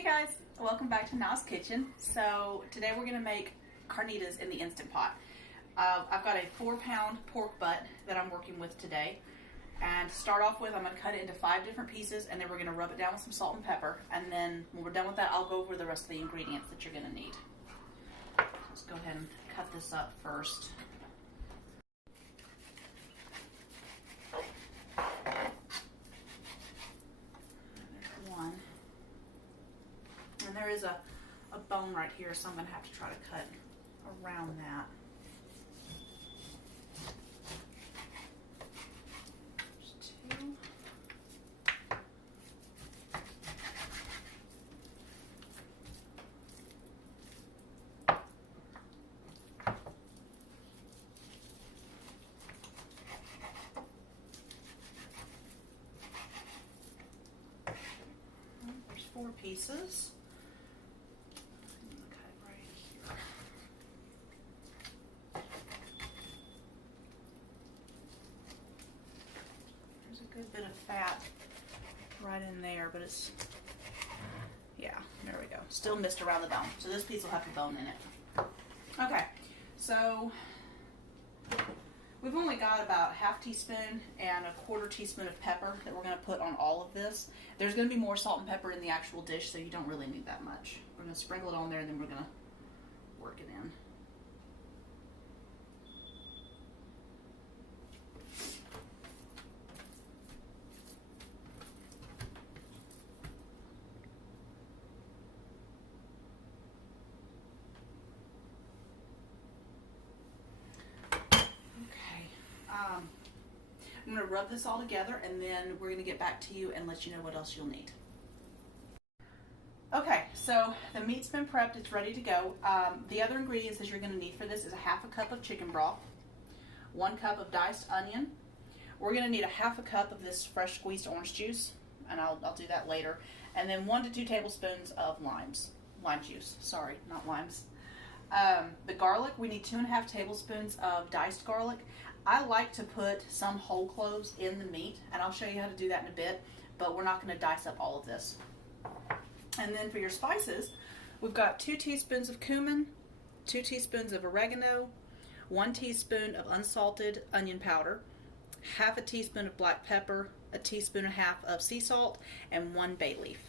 Hey guys, welcome back to Na's Kitchen. So today we're going to make carnitas in the Instant Pot. I've got a 4-pound pork butt that I'm working with today. And to start off with, I'm going to cut it into 5 different pieces, and then we're going to rub it down with some salt and pepper. And then when we're done with that, I'll go over the rest of the ingredients that you're going to need. Let's go ahead and cut this up first. There's one. And there is a bone right here, so I'm going to have to try to cut around that. There's 2. There's 4 pieces. Good bit of fat right in there, but it's, yeah, there we go. Still missed around the bone. So this piece will have the bone in it. Okay, so we've only got about ½ teaspoon and a ¼ teaspoon of pepper that we're going to put on all of this. There's going to be more salt and pepper in the actual dish, so you don't really need that much. We're going to sprinkle it on there, and then we're going to work it in. I'm going to rub this all together, and then we're going to get back to you and let you know what else you'll need. Okay, so the meat's been prepped. It's ready to go. The other ingredients that you're going to need for this is a ½ cup of chicken broth, 1 cup of diced onion. We're going to need a ½ cup of this fresh squeezed orange juice, and I'll do that later. And then 1 to 2 tablespoons of lime juice. Sorry, not limes. The garlic, we need 2½ tablespoons of diced garlic. I like to put some whole cloves in the meat, and I'll show you how to do that in a bit, but we're not going to dice up all of this. And then for your spices, we've got 2 teaspoons of cumin, 2 teaspoons of oregano, 1 teaspoon of unsalted onion powder, ½ teaspoon of black pepper, 1.5 teaspoons of sea salt, and 1 bay leaf.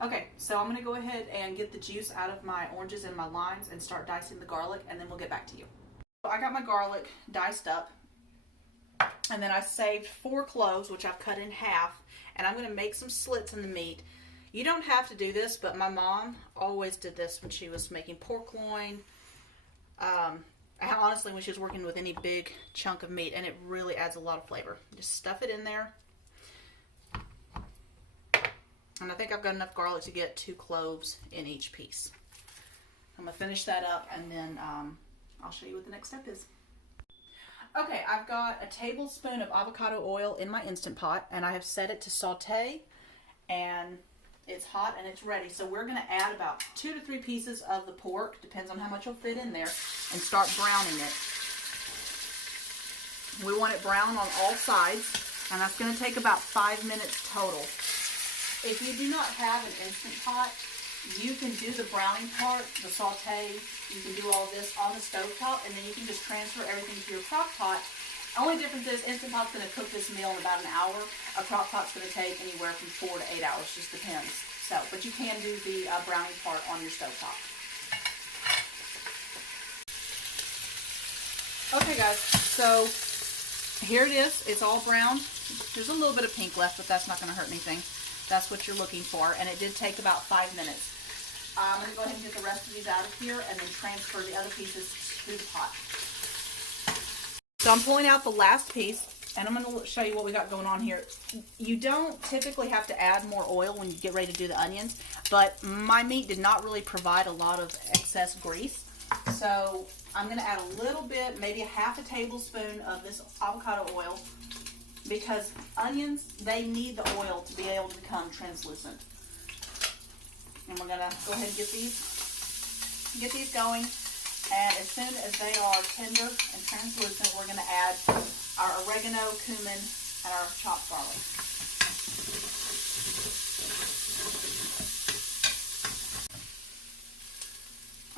Okay, so I'm going to go ahead and get the juice out of my oranges and my limes and start dicing the garlic, and then we'll get back to you. I got my garlic diced up, and then I saved 4 cloves, which I've cut in half, and I'm going to make some slits in the meat. You don't have to do this, but my mom always did this when she was making pork loin. Honestly, when she was working with any big chunk of meat, and it really adds a lot of flavor. Just stuff it in there. And I think I've got enough garlic to get 2 cloves in each piece. I'm going to finish that up, and then I'll show you what the next step is. Okay, I've got a tablespoon of avocado oil in my Instant Pot, and I have set it to saute, and it's hot and it's ready. So we're going to add about 2 to 3 pieces of the pork, depends on how much will fit in there, and start browning it. We want it brown on all sides, and that's going to take about 5 minutes total. If you do not have an Instant Pot, you can do the browning part, the saute, you can do all this on the stove top, and then you can just transfer everything to your crock pot. Only difference is Instant Pot's going to cook this meal in about an hour. A crock pot's going to take anywhere from 4 to 8 hours, just depends. So, but you can do the browning part on your stove top. Okay guys, so here it is. It's all brown. There's a little bit of pink left, but that's not going to hurt anything. That's what you're looking for, and it did take about 5 minutes. I'm going to go ahead and get the rest of these out of here and then transfer the other pieces to the pot. So I'm pulling out the last piece, and I'm going to show you what we got going on here. You don't typically have to add more oil when you get ready to do the onions, but my meat did not really provide a lot of excess grease. So I'm going to add a little bit, maybe a ½ tablespoon of this avocado oil, because onions, they need the oil to be able to become translucent. And we're going to go ahead and get these going. And as soon as they are tender and translucent, we're going to add our oregano, cumin, and our chopped garlic.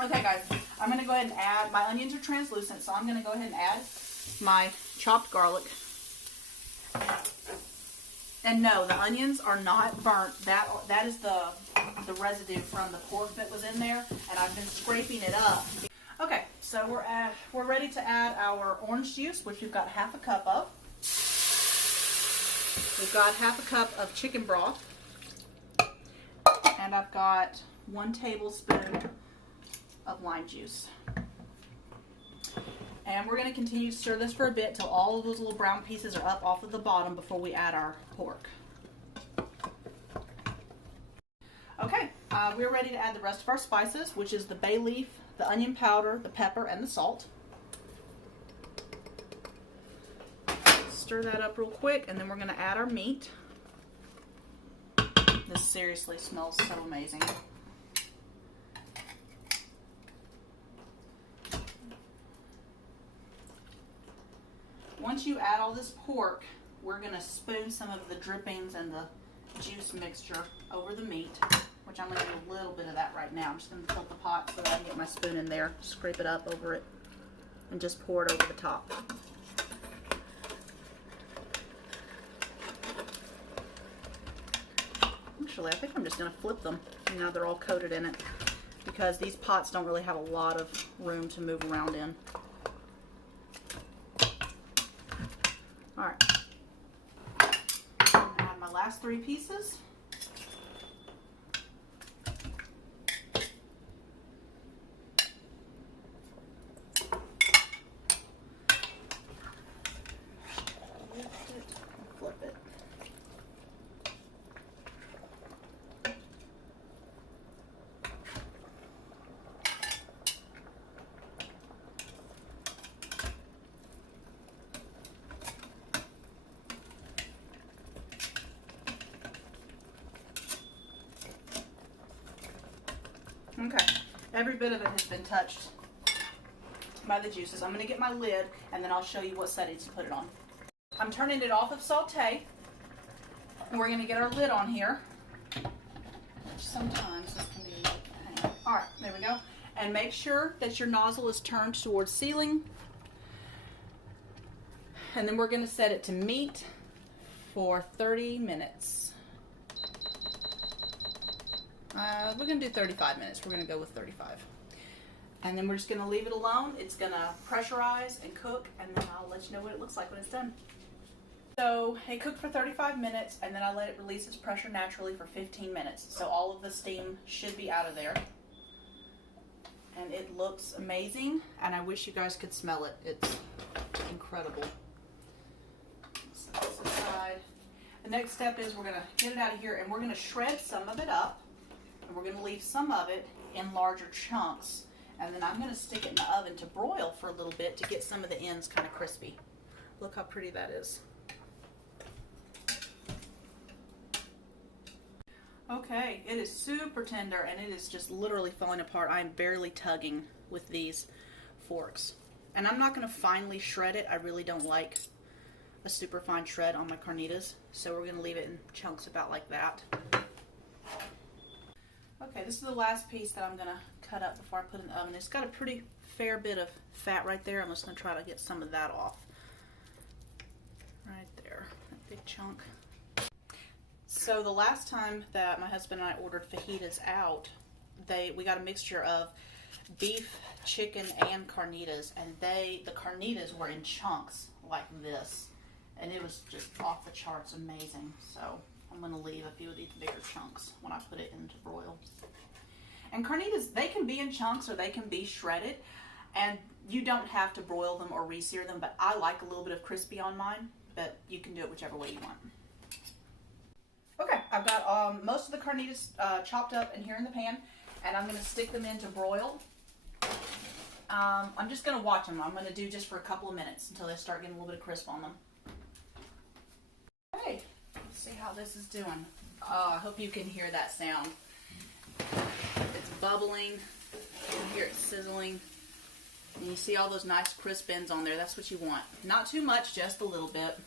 Okay guys, I'm going to go ahead and add, my onions are translucent, so I'm going to go ahead and add my chopped garlic. And no, the onions are not burnt. That is the residue from the pork that was in there, and I've been scraping it up. Okay, so we're ready to add our orange juice, which we've got half a cup of. We've got half a cup of chicken broth, and I've got 1 tablespoon of lime juice. And we're going to continue to stir this for a bit till all of those little brown pieces are up off of the bottom before we add our pork. Okay, we're ready to add the rest of our spices, which is the bay leaf, the onion powder, the pepper, and the salt. Stir that up real quick, and then we're going to add our meat. This seriously smells so amazing. Once you add all this pork, we're going to spoon some of the drippings and the juice mixture over the meat, which I'm going to do a little bit of that right now. I'm just going to tilt the pot so that I can get my spoon in there, scrape it up over it, and just pour it over the top. Actually, I think I'm just going to flip them. Now they're all coated in it, because these pots don't really have a lot of room to move around in. Alright, add my last 3 pieces. Lift it, flip it. Okay, every bit of it has been touched by the juices. I'm going to get my lid, and then I'll show you what settings to put it on. I'm turning it off of saute, and we're going to get our lid on here. Sometimes this can be a pain. All right, there we go. And make sure that your nozzle is turned towards ceiling. And then we're going to set it to meat for 30 minutes. We're going to do 35 minutes. We're going to go with 35. And then we're just going to leave it alone. It's going to pressurize and cook, and then I'll let you know what it looks like when it's done. So it cooked for 35 minutes, and then I let it release its pressure naturally for 15 minutes. So all of the steam should be out of there. And it looks amazing, and I wish you guys could smell it. It's incredible. Set this aside. The next step is we're going to get it out of here, and we're going to shred some of it up. And we're going to leave some of it in larger chunks, and then I'm going to stick it in the oven to broil for a little bit to get some of the ends kind of crispy. Look how pretty that is. Okay, it is super tender, and it is just literally falling apart. I'm barely tugging with these forks. And I'm not going to finely shred it. I really don't like a super fine shred on my carnitas, so we're going to leave it in chunks about like that. Okay, this is the last piece that I'm going to cut up before I put it in the oven. It's got a pretty fair bit of fat right there. I'm just going to try to get some of that off. Right there, that big chunk. So the last time that my husband and I ordered fajitas out, we got a mixture of beef, chicken, and carnitas, and the carnitas were in chunks like this, and it was just off the charts amazing. So I'm going to leave a few of these bigger chunks when I put it into broil. And carnitas, they can be in chunks or they can be shredded, and you don't have to broil them or re-sear them, but I like a little bit of crispy on mine, but you can do it whichever way you want. Okay, I've got most of the carnitas chopped up in here in the pan, and I'm going to stick them in to broil. I'm just going to watch them. I'm going to do just for a couple of minutes until they start getting a little bit of crisp on them. Okay, let's see how this is doing. I hope you can hear that sound. It's bubbling. You can hear it sizzling. And you see all those nice crisp ends on there. That's what you want. Not too much, just a little bit.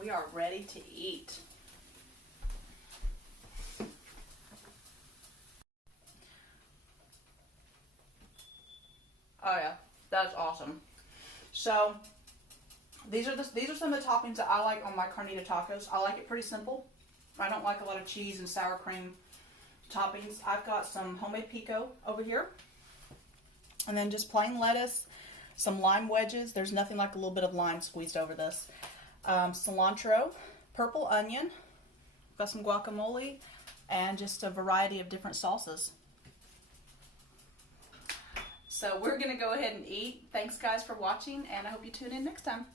We are ready to eat. That's awesome. So these are some of the toppings that I like on my carnita tacos. I like it pretty simple. I don't like a lot of cheese and sour cream toppings. I've got some homemade pico over here, and then just plain lettuce, some lime wedges. There's nothing like a little bit of lime squeezed over this. Cilantro, purple onion, got some guacamole, and just a variety of different salsas. So we're going to go ahead and eat. Thanks guys for watching, and I hope you tune in next time.